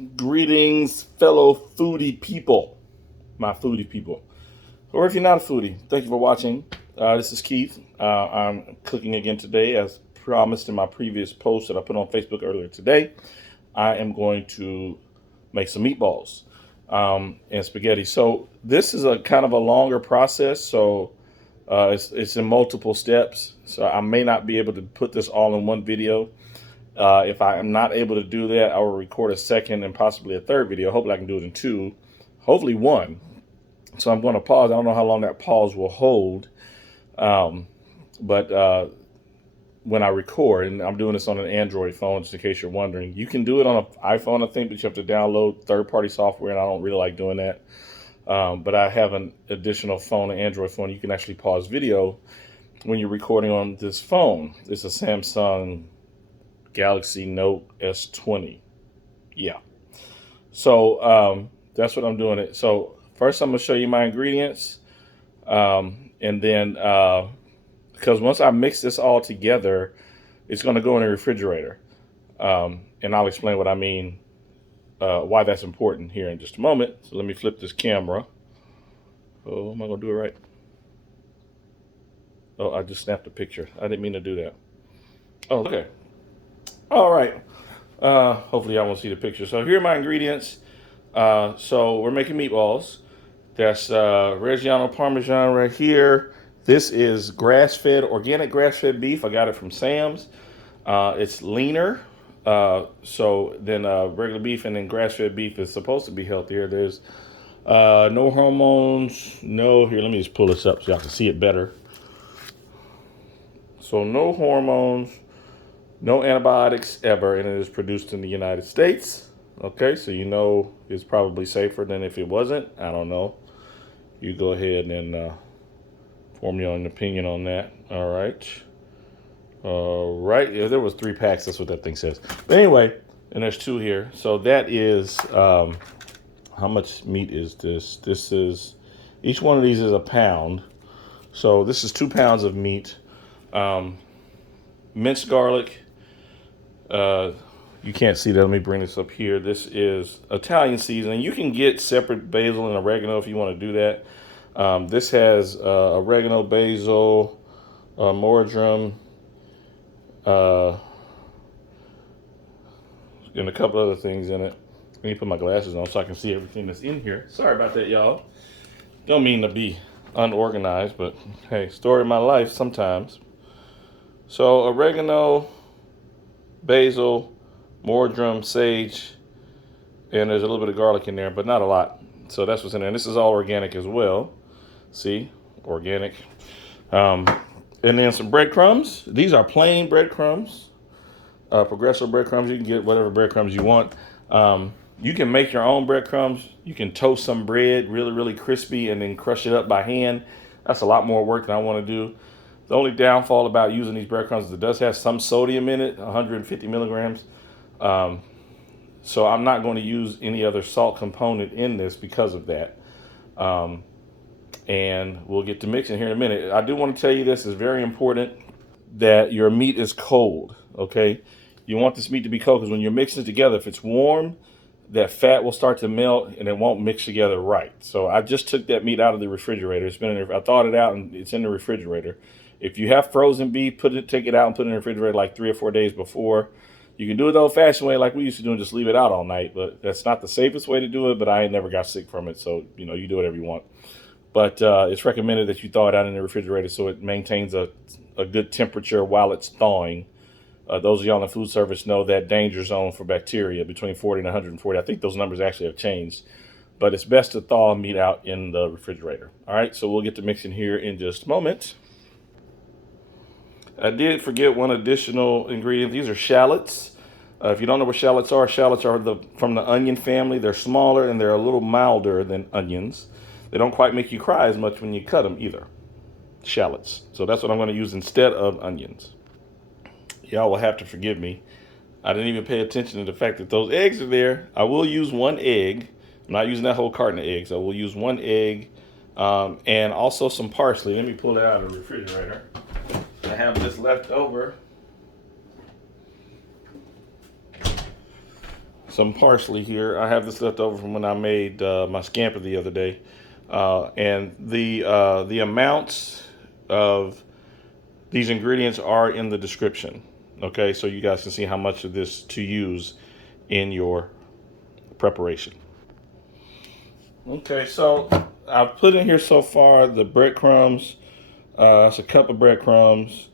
Greetings, fellow foodie people, my foodie people. Or if you're not a foodie, thank you for watching. This is Keith. I'm cooking again today, as promised in my previous post that I put on Facebook earlier today. I am going to make some meatballs and spaghetti. So this is a kind of a longer process. So it's in multiple steps. So I may not be able to put this all in one video. If I am not able to do that, I will record a second and possibly a third video. Hopefully I can do it in two, hopefully one. So I'm going to pause. I don't know how long that pause will hold. But when I record, and I'm doing this on an Android phone, just in case you're wondering, you can do it on an iPhone, I think, but you have to download third-party software, and I don't really like doing that. But I have an additional phone, an Android phone. You can actually pause video when you're recording on this phone. It's a Samsung Galaxy Note S20. Yeah. So that's what I'm doing it. So first I'm going to show you my ingredients. And then because once I mix this all together, it's going to go in the refrigerator. And I'll explain what I mean, why that's important here in just a moment. So let me flip this camera. Oh, am I going to do it right? Oh, I just snapped a picture. I didn't mean to do that. Oh, okay. All right. Hopefully y'all won't see the picture. So here are my ingredients. So we're making meatballs. That's Reggiano Parmesan right here. This is grass-fed, organic grass-fed beef. I got it from Sam's. It's leaner. So then regular beef and then grass-fed beef is supposed to be healthier. There's no hormones. No, here, let me just pull this up so y'all can see it better. So no hormones. No antibiotics ever, and it is produced in the United States. Okay, so you know it's probably safer than if it wasn't. I don't know. You go ahead and form your own opinion on that. All right. Right. Yeah, there was 3 packs. That's what that thing says. But anyway, and there's 2 here. So that is, how much meat is this? This is, each one of these is a pound. So this is 2 pounds of meat. Minced garlic. You can't see that. Let me bring this up here. This is Italian seasoning. You can get separate basil and oregano if you want to do that. This has oregano, basil, marjoram, and a couple other things in it. Let me put my glasses on so I can see everything that's in here. Sorry about that, y'all. Don't mean to be unorganized, but hey, story of my life sometimes. So oregano, basil, marjoram, sage, and there's a little bit of garlic in there, but not a lot. So that's what's in there. And this is all organic as well. See, organic. And then some breadcrumbs. These are plain breadcrumbs. Progresso breadcrumbs. You can get whatever breadcrumbs you want. You can make your own breadcrumbs. You can toast some bread really, really crispy and then crush it up by hand. That's a lot more work than I want to do. The only downfall about using these breadcrumbs is it does have some sodium in it, 150 milligrams. So I'm not going to use any other salt component in this because of that. And we'll get to mixing here in a minute. I do want to tell you this is very important that your meat is cold, okay? You want this meat to be cold because when you're mixing it together, if it's warm, that fat will start to melt and it won't mix together right. So I just took that meat out of the refrigerator. It's been in there. I thawed it out and it's in the refrigerator. If you have frozen beef, take it out and put it in the refrigerator like 3 or 4 days before. You can do it the old-fashioned way like we used to do and just leave it out all night, but that's not the safest way to do it, but I ain't never got sick from it, so, you know, you do whatever you want. But it's recommended that you thaw it out in the refrigerator so it maintains a good temperature while it's thawing. Those of y'all in the food service know that danger zone for bacteria between 40 and 140. I think those numbers actually have changed, but it's best to thaw meat out in the refrigerator. All right, so we'll get to mixing here in just a moment. I did forget one additional ingredient. These are shallots. If you don't know what shallots are from the onion family. They're smaller and they're a little milder than onions. They don't quite make you cry as much when you cut them either. Shallots. So that's what I'm going to use instead of onions. Y'all will have to forgive me. I didn't even pay attention to the fact that those eggs are there. I will use 1 egg. I'm not using that whole carton of eggs. I will use 1 egg and also some parsley. Let me pull it out of the refrigerator. I have this left over some parsley here. I have this left over from when I made my scampi the other day. And the amounts of these ingredients are in the description. Okay, so you guys can see how much of this to use in your preparation. Okay, so I've put in here so far the breadcrumbs. It's a cup of breadcrumbs.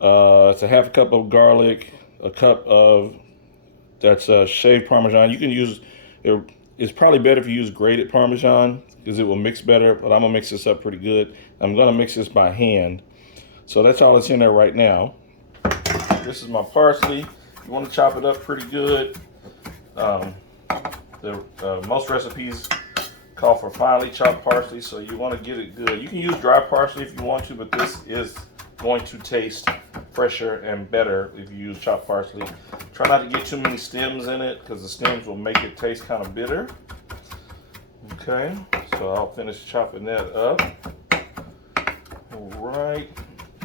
It's a half a cup of garlic, a cup of shaved parmesan. You can use, it's probably better if you use grated parmesan because it will mix better, but I'm gonna mix this up pretty good. I'm gonna mix this by hand. So that's all that's in there right now. This is my parsley. You wanna chop it up pretty good. Most recipes call for finely chopped parsley, so you wanna get it good. You can use dry parsley if you want to, but this is going to taste fresher and better if you use chopped parsley. Try not to get too many stems in it because the stems will make it taste kind of bitter. Okay, so I'll finish chopping that up. All right.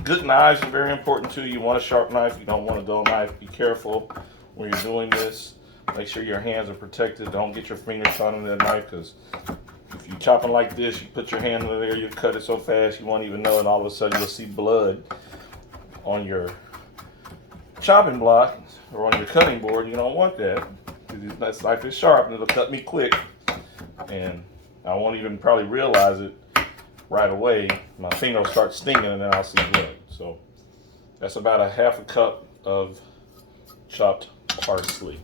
Good knives are very important too. You want a sharp knife, you don't want a dull knife. Be careful when you're doing this. Make sure your hands are protected. Don't get your fingers caught in that knife because if you're chopping like this, you put your hand in there, you cut it so fast you won't even know, and all of a sudden you'll see blood on your chopping block or on your cutting board. You don't want that. This knife is sharp and it'll cut me quick, and I won't even probably realize it right away. My finger will start stinging and then I'll see blood. So that's about a half a cup of chopped parsley.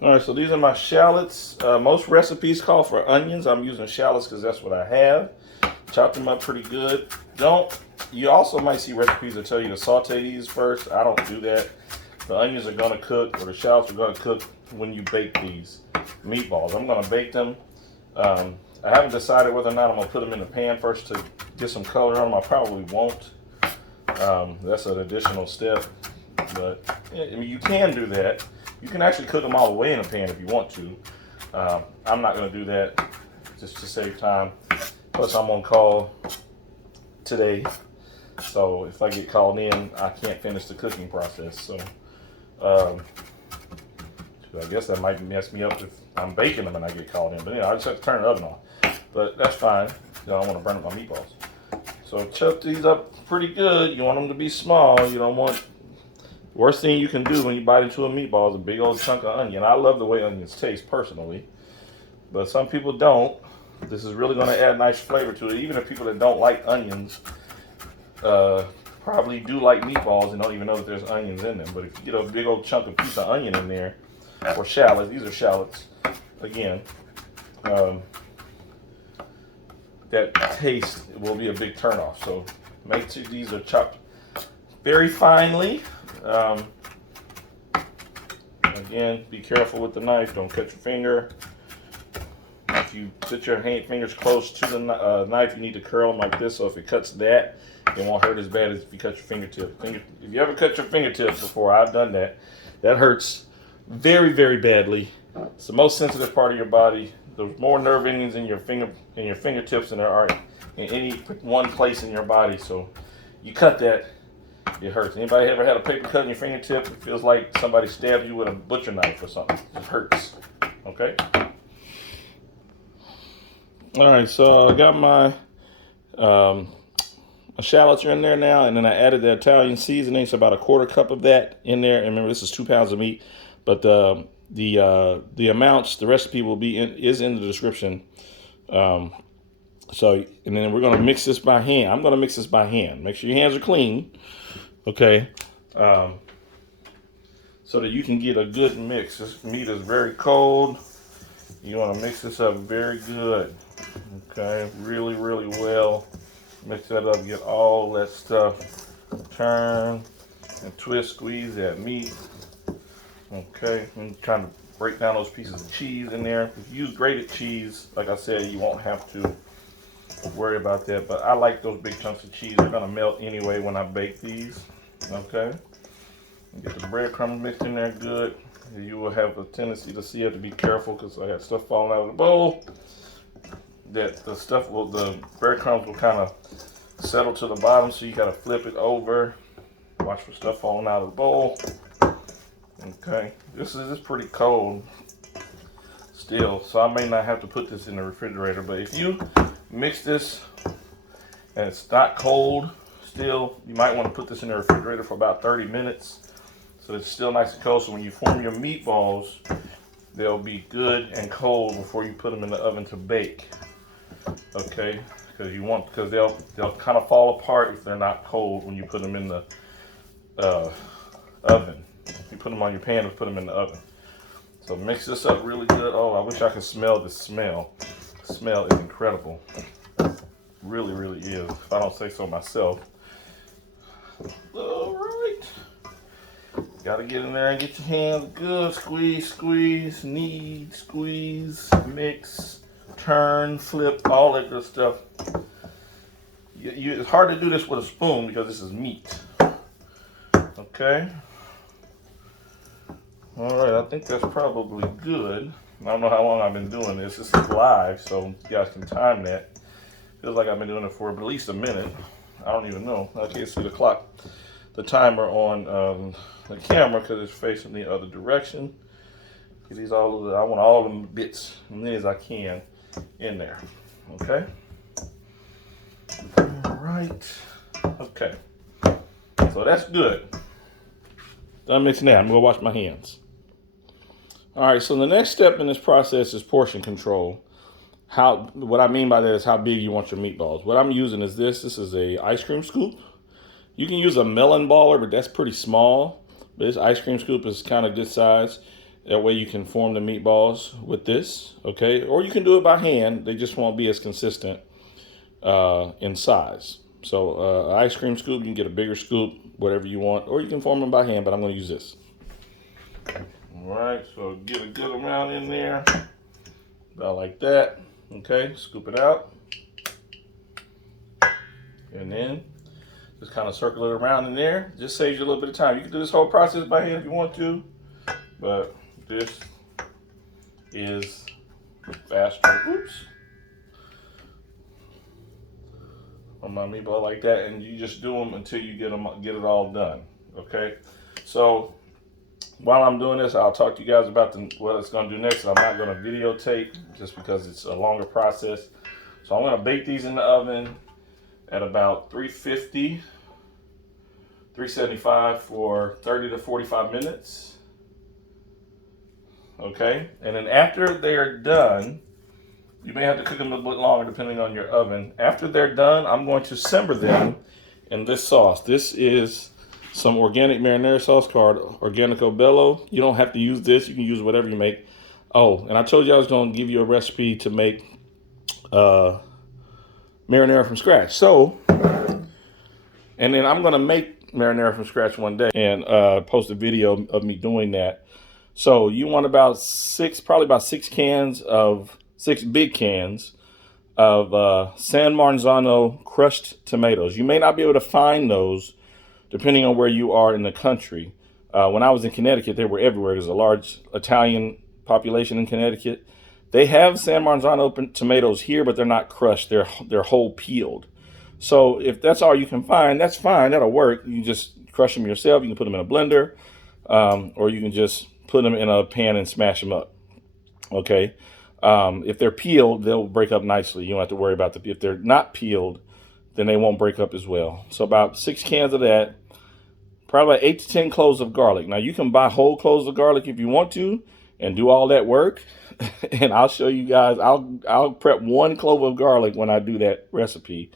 All right, so these are my shallots. Most recipes call for onions. I'm using shallots because that's what I have. Chop them up pretty good. You also might see recipes that tell you to saute these first. I don't do that. The onions are gonna cook, or the shallots are gonna cook when you bake these meatballs. I'm gonna bake them. I haven't decided whether or not I'm gonna put them in the pan first to get some color on them. I probably won't. That's an additional step, but I mean, you can do that. You can actually cook them all the way in a pan if you want to. I'm not going to do that just to save time. Plus, I'm on call today, so if I get called in, I can't finish the cooking process. So I guess that might mess me up if I'm baking them and I get called in. But I just have to turn the oven off. But that's fine. I don't want to burn up my meatballs. So chop these up pretty good. You want them to be small. You don't want... Worst thing you can do when you bite into a meatball is a big old chunk of onion. I love the way onions taste personally, but some people don't. This is really going to add nice flavor to it. Even if people that don't like onions probably do like meatballs and don't even know that there's onions in them. But if you get a big old chunk of piece of onion in there, or shallots, these are shallots, again, that taste will be a big turnoff. So make sure these are chopped very finely. Again, be careful with the knife. Don't cut your finger. If you put your fingers close to the knife, you need to curl them like this. So if it cuts that, it won't hurt as bad as if you cut your fingertip. If you ever cut your fingertips before, I've done that. That hurts very, very badly. It's the most sensitive part of your body. There's more nerve endings in your fingertips than there are in any one place in your body. So you cut that, it hurts. Anybody ever had a paper cut in your fingertip? It feels like somebody stabbed you with a butcher knife or something. It hurts. Okay? Alright, so I got my shallots are in there now, and then I added the Italian seasoning, so about a quarter cup of that in there. And remember, this is 2 pounds of meat, but the amounts, the recipe is in the description. So, and then we're going to mix this by hand. I'm going to mix this by hand. Make sure your hands are clean, okay, so that you can get a good mix. This meat is very cold. You want to mix this up very good, okay, really, really well. Mix that up, get all that stuff. Turn and twist, squeeze that meat, okay, and trying to break down those pieces of cheese in there. If you use grated cheese, like I said, you won't have to worry about that, but I like those big chunks of cheese. They're gonna melt anyway when I bake these. Okay, get the breadcrumbs mixed in there good. You will have a tendency to see you have to be careful because I got stuff falling out of the bowl. That the breadcrumbs will kind of settle to the bottom, so you gotta flip it over. Watch for stuff falling out of the bowl. Okay, this is pretty cold still, so I may not have to put this in the refrigerator. But if you mix this and it's not cold still, you might want to put this in the refrigerator for about 30 minutes so it's still nice and cold. So when you form your meatballs, they'll be good and cold before you put them in the oven to bake. Okay, because they'll kind of fall apart if they're not cold when you put them in the oven. You put them on your pan and put them in the oven. So mix this up really good. Oh, I wish I could smell the smell. The smell is incredible. Really, really is, if I don't say so myself. All right. Gotta get in there and get your hands good. Squeeze, squeeze, knead, squeeze, mix, turn, flip, all that good stuff. It's hard to do this with a spoon because this is meat. Okay. All right, I think that's probably good. I don't know how long I've been doing this. This is live, so you guys can time that. Feels like I've been doing it for at least a minute. I don't even know. I can't see the clock, the timer on the camera because it's facing the other direction. I want all them bits, as many as I can, in there. Okay. All right. Okay. So that's good. Done mixing that. I'm gonna wash my hands. All right, so the next step in this process is portion control. What I mean by that is how big you want your meatballs. What I'm using is this. This is a ice cream scoop. You can use a melon baller, but that's pretty small. But this ice cream scoop is kind of good size. That way you can form the meatballs with this, okay? Or you can do it by hand. They just won't be as consistent in size. So ice cream scoop, you can get a bigger scoop, whatever you want, or you can form them by hand, but I'm gonna use this. All right, so get a good amount in there, about like that. Okay, scoop it out. And then just kind of circle it around in there. Just saves you a little bit of time. You can do this whole process by hand if you want to, but this is faster. Oops. On my meatball like that, and you just do them until you get it all done. Okay, so while I'm doing this, I'll talk to you guys about what it's going to do next. I'm not going to videotape just because it's a longer process. So I'm going to bake these in the oven at about 350, 375 for 30 to 45 minutes. Okay, and then after they're done, you may have to cook them a little bit longer depending on your oven. After they're done, I'm going to simmer them in this sauce. This is some organic marinara sauce called Organico Bello. You don't have to use this. You can use whatever you make. Oh, and I told you I was going to give you a recipe to make marinara from scratch. So, and then I'm going to make marinara from scratch one day and post a video of me doing that. So you want probably about six big cans of San Marzano crushed tomatoes. You may not be able to find those depending on where you are in the country. When I was in Connecticut, they were everywhere. There's a large Italian population in Connecticut. They have San Marzano tomatoes here, but they're not crushed. They're whole peeled. So if that's all you can find, that's fine. That'll work. You can just crush them yourself. You can put them in a blender, or you can just put them in a pan and smash them up. Okay. If they're peeled, they'll break up nicely. You don't have to worry about if they're not peeled, then they won't break up as well. So about 6 cans of that, probably 8 to 10 cloves of garlic. Now you can buy whole cloves of garlic if you want to and do all that work. And I'll show you guys, I'll prep 1 clove of garlic when I do that recipe.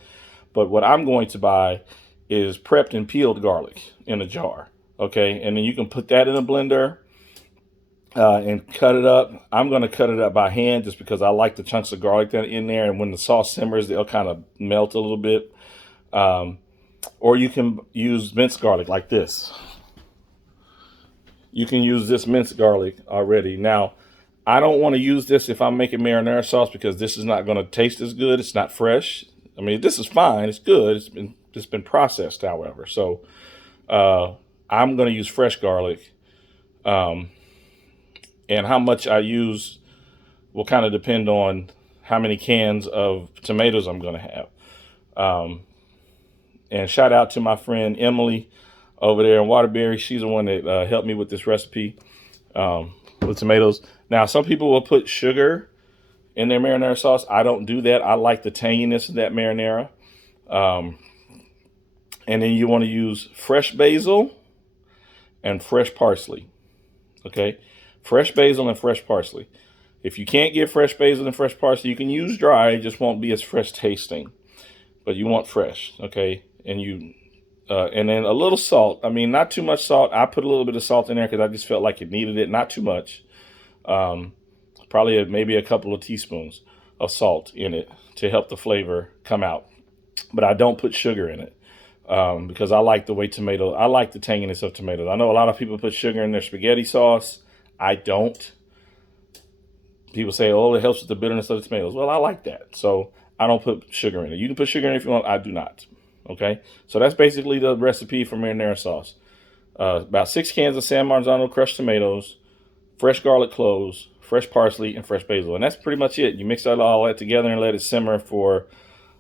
But what I'm going to buy is prepped and peeled garlic in a jar. Okay, and then you can put that in a blender and cut it up. I'm going to cut it up by hand just because I like the chunks of garlic that in there. And when the sauce simmers, they'll kind of melt a little bit. Or you can use minced garlic like this. You can use this minced garlic already. Now, I don't want to use this if I'm making marinara sauce because this is not going to taste as good. It's not fresh. I mean, this is fine. It's good. It's been processed, however. So I'm going to use fresh garlic. And how much I use will kind of depend on how many cans of tomatoes I'm going to have. And shout out to my friend Emily. over there in Waterbury. She's the one that helped me with this recipe with tomatoes. Now, some people will put sugar in their marinara sauce. I don't do that. I like the tanginess of that marinara. And then you want to use fresh basil and fresh parsley. Okay, fresh basil and fresh parsley. If you can't get fresh basil and fresh parsley, you can use dry. It just won't be as fresh tasting. But you want fresh, okay? And then a little salt. I mean, not too much salt. I put a little bit of salt in there because I just felt like it needed it. Not too much. Probably maybe a couple of teaspoons of salt in it to help the flavor come out. But I don't put sugar in it because I like the way I like the tanginess of tomatoes. I know a lot of people put sugar in their spaghetti sauce. I don't. People say, oh, it helps with the bitterness of the tomatoes. Well, I like that. So I don't put sugar in it. You can put sugar in it if you want. I do not. Okay. So that's basically the recipe for marinara sauce. About 6 cans of San Marzano crushed tomatoes, fresh garlic cloves, fresh parsley, and fresh basil. And that's pretty much it. You mix all that together and let it simmer for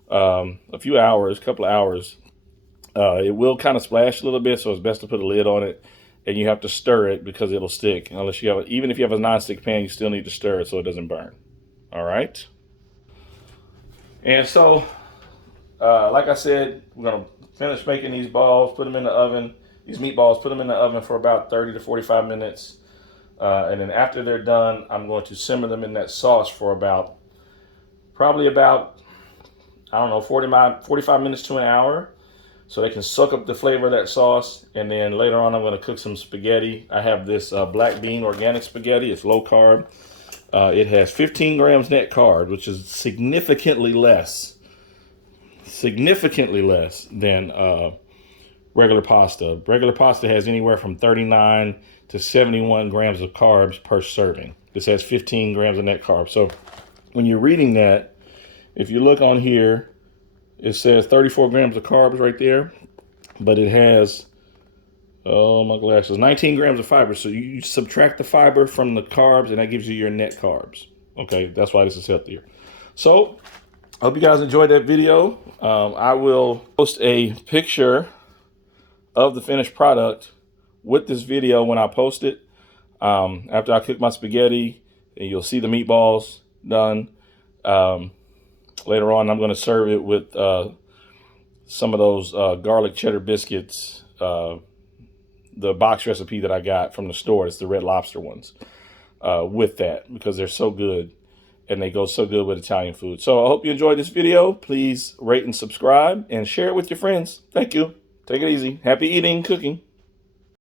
a few hours, a couple of hours. It will kind of splash a little bit, so it's best to put a lid on it. And you have to stir it because it'll stick. Unless you have, even if you have a non-stick pan, you still need to stir it so it doesn't burn. All right. And so, like I said, we're gonna finish making these balls, put them in the oven. These meatballs, put them in the oven for about 30 to 45 minutes. And then after they're done, I'm going to simmer them in that sauce for probably about, I don't know, 45 minutes to an hour. So they can soak up the flavor of that sauce. And then later on, I'm going to cook some spaghetti. I have this black bean organic spaghetti. It's low carb. It has 15 grams net carb, which is significantly less than regular pasta. Regular pasta has anywhere from 39 to 71 grams of carbs per serving. This has 15 grams of net carb. So when you're reading that, if you look on here, it says 34 grams of carbs right there, but it has, oh my glasses, 19 grams of fiber. So you subtract the fiber from the carbs and that gives you your net carbs. Okay, that's why this is healthier. So I hope you guys enjoyed that video. I will post a picture of the finished product with this video when I post it. After I cook my spaghetti, and you'll see the meatballs done. Later on, I'm going to serve it with some of those garlic cheddar biscuits, the box recipe that I got from the store. It's the Red Lobster ones with that because they're so good and they go so good with Italian food. So I hope you enjoyed this video. Please rate and subscribe and share it with your friends. Thank you. Take it easy. Happy eating, cooking.